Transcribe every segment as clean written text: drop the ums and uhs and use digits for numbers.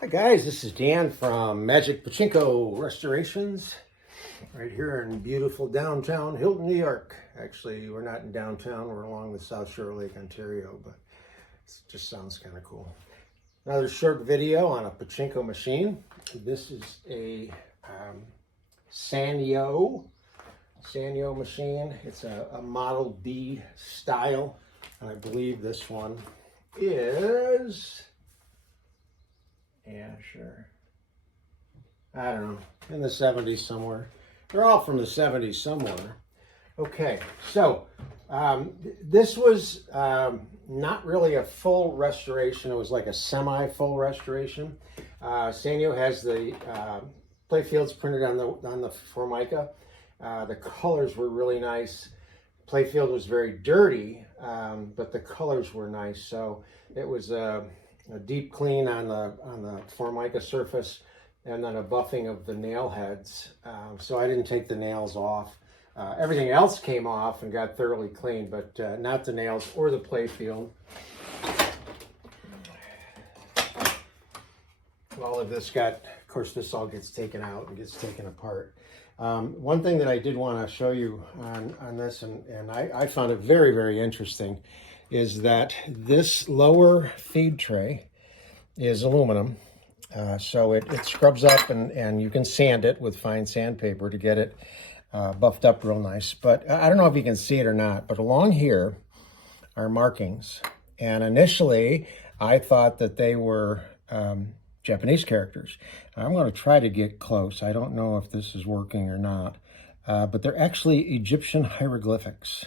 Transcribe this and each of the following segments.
Hi guys, this is Dan from Magic Pachinko Restorations right here in beautiful downtown Hilton, New York. Actually, we're not in downtown, we're along the South Shore of Lake Ontario, but it just sounds kind of cool. Another short video on a Pachinko machine. This is a Sankyo machine. It's a Model B style, and I believe this one is... Yeah, sure. I don't know, in the 70s somewhere. They're all from the 70s somewhere. Okay, so this was not really a full restoration. It was like a semi-full restoration. Sankyo has the play fields printed on the Formica. The colors were really nice. Playfield was very dirty, but the colors were nice. So it was a deep clean on the Formica surface, and then a buffing of the nail heads. So I didn't take the nails off. Everything else came off and got thoroughly cleaned, but not the nails or the playfield. All of this got, of course, this all gets taken out and gets taken apart. One thing that I did want to show you on this, and I found it very, very interesting, is that this lower feed tray is aluminum. So it scrubs up and you can sand it with fine sandpaper to get it buffed up real nice. But I don't know if you can see it or not, but along here are markings. And initially I thought that they were Japanese characters. I'm going to try to get close. I don't know if this is working or not, but they're actually Egyptian hieroglyphics.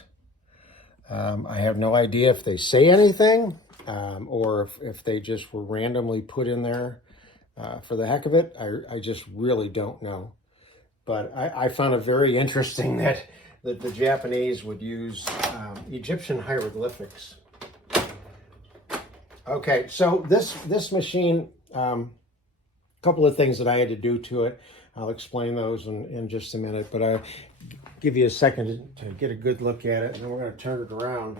I have no idea if they say anything or if they just were randomly put in there for the heck of it. I just really don't know. But I found it very interesting that the Japanese would use Egyptian hieroglyphics. Okay, so this machine, a couple of things that I had to do to it. I'll explain those in just a minute, but I'll give you a second to get a good look at it, and then we're going to turn it around.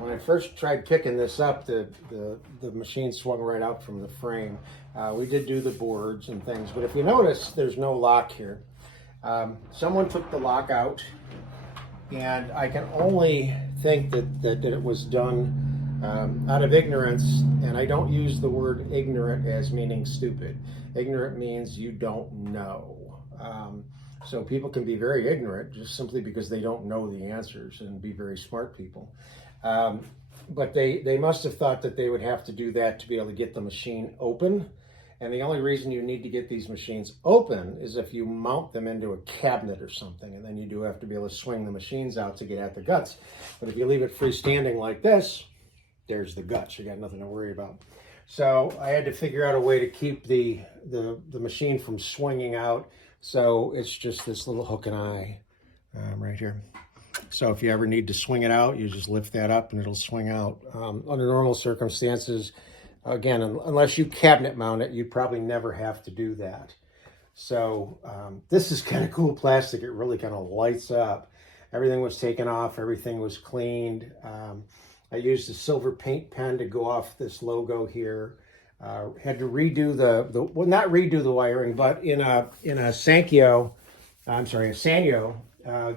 When I first tried picking this up, the machine swung right out from the frame. We did do the boards and things, but if you notice, there's no lock here. Someone took the lock out, and I can only think that it was done out of ignorance, and I don't use the word ignorant as meaning stupid. Ignorant means you don't know. So people can be very ignorant just simply because they don't know the answers and be very smart people. But they must have thought that they would have to do that to be able to get the machine open. And the only reason you need to get these machines open is if you mount them into a cabinet or something, and then you do have to be able to swing the machines out to get at the guts. But if you leave it freestanding like this, there's the guts. You got nothing to worry about. So I had to figure out a way to keep the machine from swinging out. So it's just this little hook and eye right here. So if you ever need to swing it out, you just lift that up and it'll swing out. Under normal circumstances, again, unless you cabinet mount it, you'd probably never have to do that. So this is kind of cool plastic. It really kind of lights up. Everything was taken off. Everything was cleaned. I used a silver paint pen to go off this logo here. Had to redo well, not redo the wiring, but in a Sankyo, a Sankyo,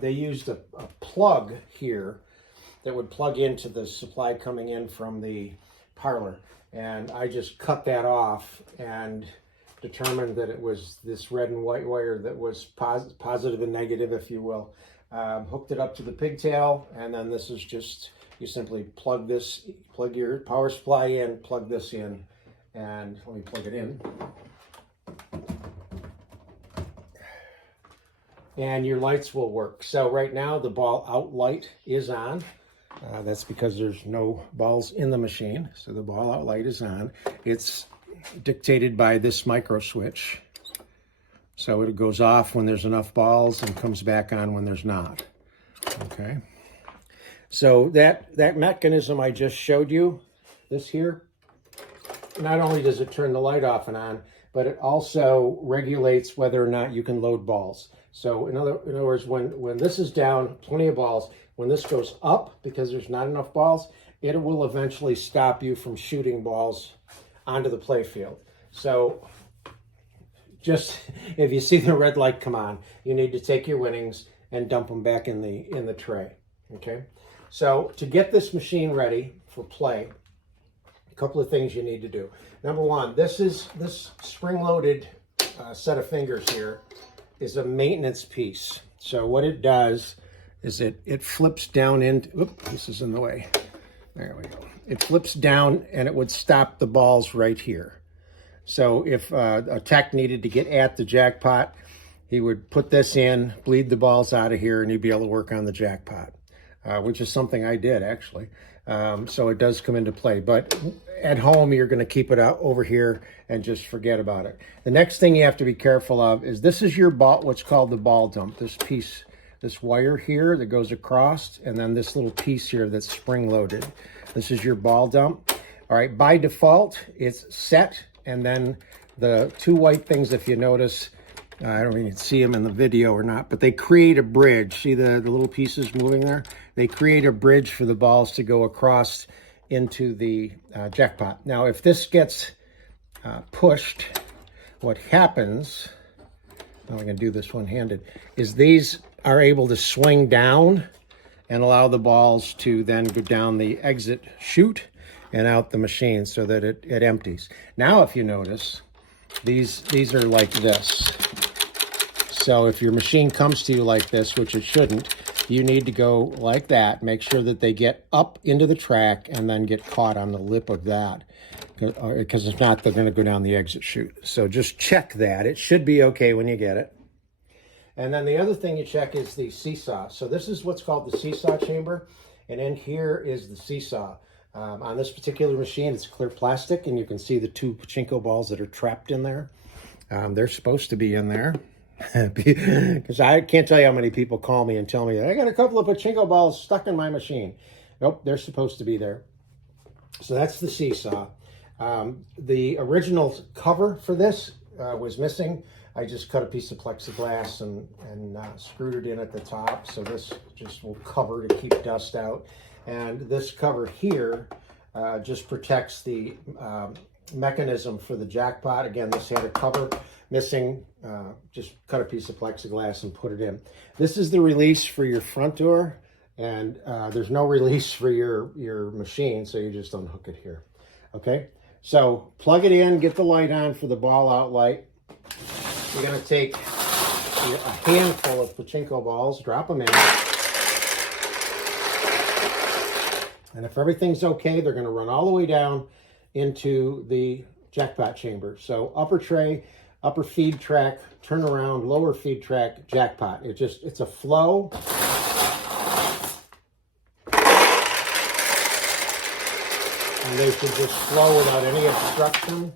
they used a plug here that would plug into the supply coming in from the parlor. And I just cut that off and determined that it was this red and white wire that was positive and negative, if you will. Hooked it up to the pigtail, and then this is just, you simply plug your power supply in, plug this in, and let me plug it in. And your lights will work. So right now the ball out light is on. That's because there's no balls in the machine. So the ball out light is on. It's dictated by this micro switch. So it goes off when there's enough balls and comes back on when there's not. Okay. So that mechanism I just showed you, this here, not only does it turn the light off and on, but it also regulates whether or not you can load balls. So in other words, when this is down, plenty of balls, when this goes up, because there's not enough balls, it will eventually stop you from shooting balls onto the play field. So just if you see the red light come on, you need to take your winnings and dump them back in the tray. Okay. So to get this machine ready for play, a couple of things you need to do. Number one, this spring-loaded set of fingers here is a maintenance piece. So what it does is it flips down into, oops, this is in the way. There we go. It flips down and it would stop the balls right here. So if a tech needed to get at the jackpot, he would put this in, bleed the balls out of here, and he'd be able to work on the jackpot, which is something I did actually. So it does come into play, but at home, you're going to keep it out over here and just forget about it. The next thing you have to be careful of is this is your ball, what's called the ball dump. This piece, this wire here that goes across, and then this little piece here that's spring loaded. This is your ball dump. All right, by default, it's set, and then the two white things, if you notice, I don't know if you can see them in the video or not, but they create a bridge. See the little pieces moving there? They create a bridge for the balls to go across into the jackpot. Now, if this gets pushed, what happens, I'm going to do this one-handed, is these are able to swing down and allow the balls to then go down the exit chute and out the machine so that it empties. Now, if you notice, these are like this. So if your machine comes to you like this, which it shouldn't, you need to go like that, make sure that they get up into the track and then get caught on the lip of that. Because if not, they're going to go down the exit chute. So just check that. It should be okay when you get it. And then the other thing you check is the seesaw. So this is what's called the seesaw chamber. And in here is the seesaw. On this particular machine, it's clear plastic, and you can see the two pachinko balls that are trapped in there. They're supposed to be in there. Because I can't tell you how many people call me and tell me, I got a couple of pachinko balls stuck in my machine. Nope, they're supposed to be there. So that's the seesaw. The original cover for this was missing. I just cut a piece of plexiglass and screwed it in at the top. So this just will cover to keep dust out. And this cover here just protects the mechanism for the jackpot. Again, this had a cover missing. Just cut a piece of plexiglass and put it in. This is the release for your front door, and there's no release for your machine, so you just unhook it here. Okay, so plug it in, get the light on for the ball out light. You're going to take a handful of pachinko balls, drop them in, and if everything's okay, they're going to run all the way down into the jackpot chamber. So upper tray, upper feed track, turn around, lower feed track, jackpot. It's a flow. And they should just flow without any obstruction.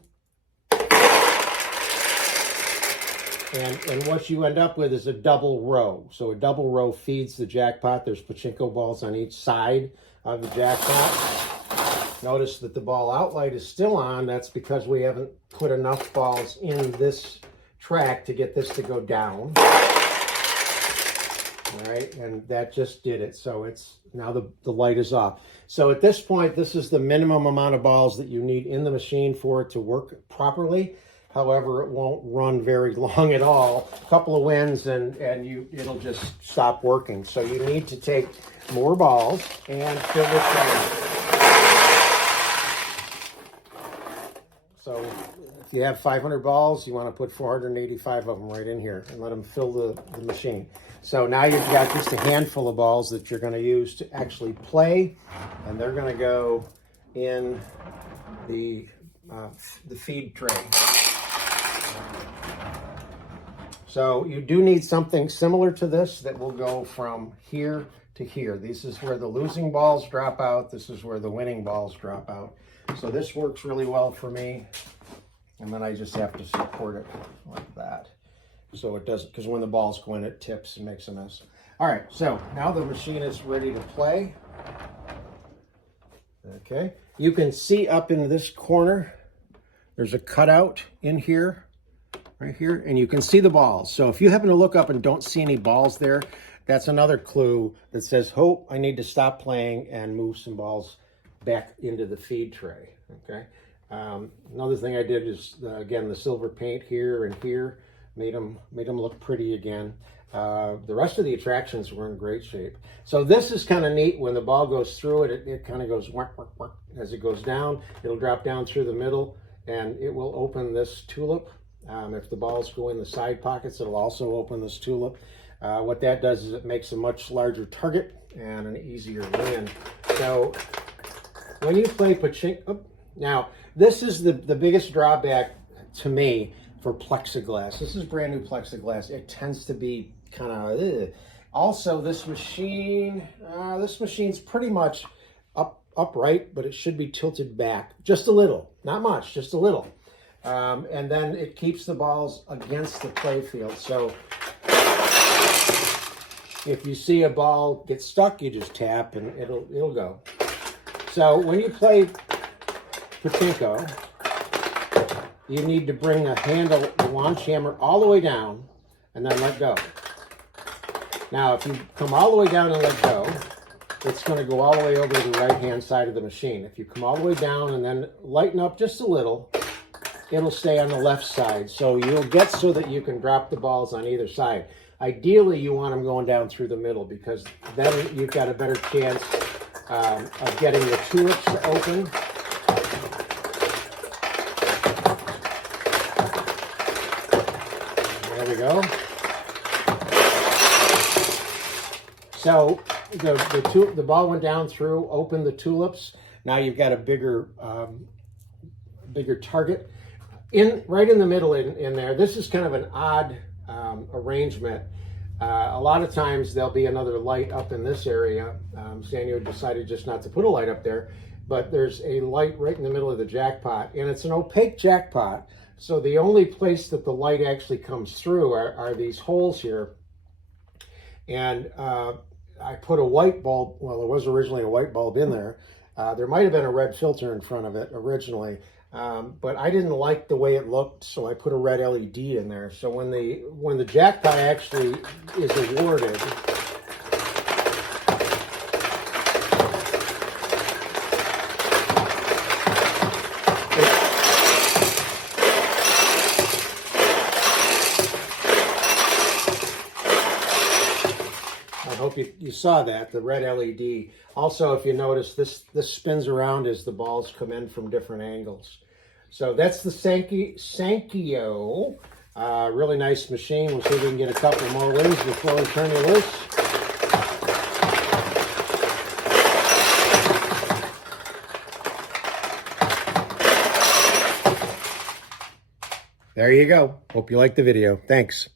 And what you end up with is a double row. So a double row feeds the jackpot. There's pachinko balls on each side of the jackpot. Notice that the ball outlight is still on. That's because we haven't put enough balls in this track to get this to go down. All right, and that just did it. So it's now the light is off. So at this point, this is the minimum amount of balls that you need in the machine for it to work properly. However, it won't run very long at all. A couple of wins and it'll just stop working. So you need to take more balls and fill the tray. So if you have 500 balls, you want to put 485 of them right in here and let them fill the machine. So now you've got just a handful of balls that you're going to use to actually play, and they're going to go in the feed tray. So you do need something similar to this that will go from here to here. This is where the losing balls drop out. This is where the winning balls drop out. So this works really well for me. And then I just have to support it like that. So it doesn't, because when the balls go in, it tips and makes a mess. All right, so now the machine is ready to play. Okay, you can see up in this corner, there's a cutout in here, right here, and you can see the balls. So if you happen to look up and don't see any balls there, that's another clue that says, oh, I need to stop playing and move some balls back into the feed tray, okay? Another thing I did is, again, the silver paint here and here made them look pretty again. The rest of the attractions were in great shape. So this is kind of neat. When the ball goes through it, it kind of goes whack, whack, whack. As it goes down, it'll drop down through the middle, and it will open this tulip. If the balls go in the side pockets, it'll also open this tulip. What that does is it makes a much larger target and an easier win. So when you play Pachinko, now this is the biggest drawback to me for plexiglass. This is brand new plexiglass. It tends to be kind of, also this machine's pretty much upright, but it should be tilted back just a little, not much, just a little. And then it keeps the balls against the play field. So if you see a ball get stuck, you just tap and it'll go. So when you play Pachinko, you need to bring the handle, the launch hammer, all the way down and then let go. Now, if you come all the way down and let go, it's going to go all the way over to the right-hand side of the machine. If you come all the way down and then lighten up just a little, it'll stay on the left side. So you'll get so that you can drop the balls on either side. Ideally, you want them going down through the middle, because then you've got a better chance of getting the tulips to open. There we go. So the ball went down through, opened the tulips. Now you've got a bigger target. Right in the middle in there. This is kind of an odd arrangement. A lot of times there'll be another light up in this area. Sankyo decided just not to put a light up there, but there's a light right in the middle of the jackpot, and it's an opaque jackpot. So the only place that the light actually comes through are these holes here. And I put a white bulb, well, there was originally a white bulb in there. There might have been a red filter in front of it originally, but I didn't like the way it looked, so I put a red LED in there. So when the jackpot actually is awarded, I hope you saw that, the red LED. Also, if you notice, this spins around as the balls come in from different angles. So that's the Sankyo. Really nice machine. We'll see if we can get a couple more wins before we turn you loose. There you go. Hope you liked the video. Thanks.